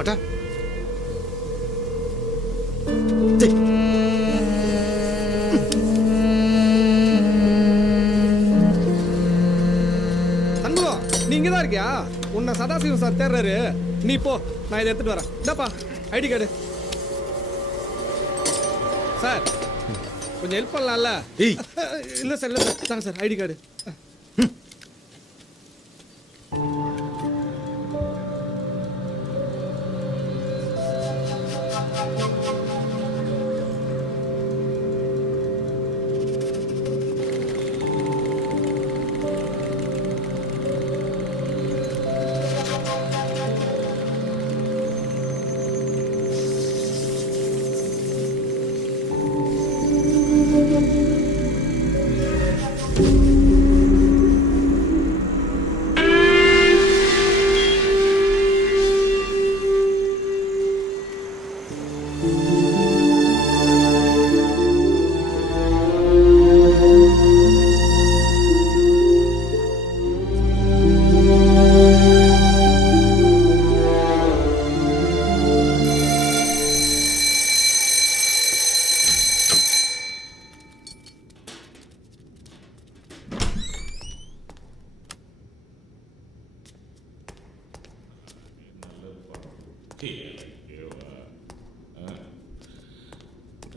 மாட்டேன். சண்முகம், நீ இங்கே தான் இருக்கியா? உன்னை சதாசிவம் சார் தேர்றாரு. நீ போ, நான் இதை எடுத்துட்டு வரேன். இதாப்பா ஐடி கார்டு. சார் கொஞ்சம் ஹெல்ப் பண்ணலாம்ல? இல்லை சார், இல்லை சார், தாங்க சார் ஐடி கார்டு.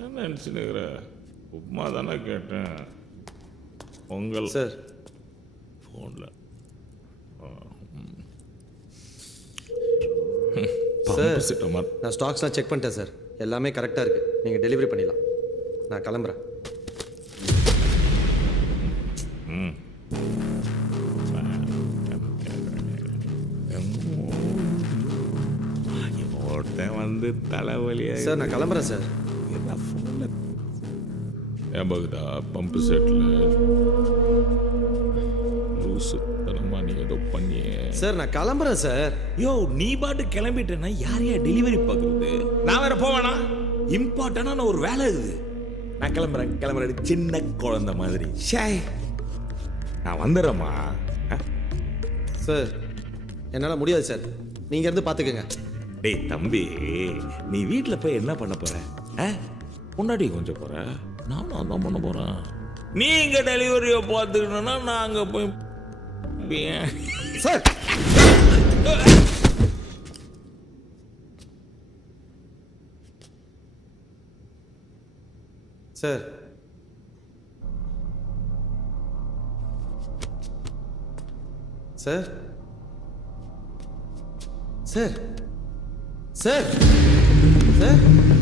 என்ன நினச்சினுக்கிற? உப்புமா தானே கேட்டேன். பொங்கல் சார் ஃபோனில் சார், நான் ஸ்டாக்ஸ்லாம் செக் பண்ணிட்டேன் சார். எல்லாமே கரெக்டாக இருக்குது. நீங்கள் டெலிவரி பண்ணிடலாம். நான் கிளம்புறேன். ஒருத்தன் வந்து தலைவலியா சார் நான் கிளம்புறேன் சார். ஏன் பகுதா பம்பு செட்டில் லூசு தனமா நீ ஏதோ பண்ணியே. சார் நான் கிளம்புறேன் சார். யோ நீ பாட்டு கிளம்பிட்டேன்னா யார் யார் டெலிவரி பார்க்குறது? நான் வேற போவேனா? இம்பார்ட்டண்டான ஒரு வேலை இருக்குது. நான் கிளம்புறேன் சின்ன குழந்தை மாதிரி. ஷாய் நான் வந்துடுறேம்மா. சார் என்னால் முடியாது சார். நீங்கள் இருந்து பார்த்துக்கங்க. டேய் தம்பி, நீ வீட்டில் போய் என்ன பண்ண போற? முன்னாடி கொஞ்சம் போற, நானும் அதான் பண்ண போறேன். நீங்க டெலிவரியை பார்த்துக்கணும்னா நான் அங்கே போய் sir sir sir sir sir sir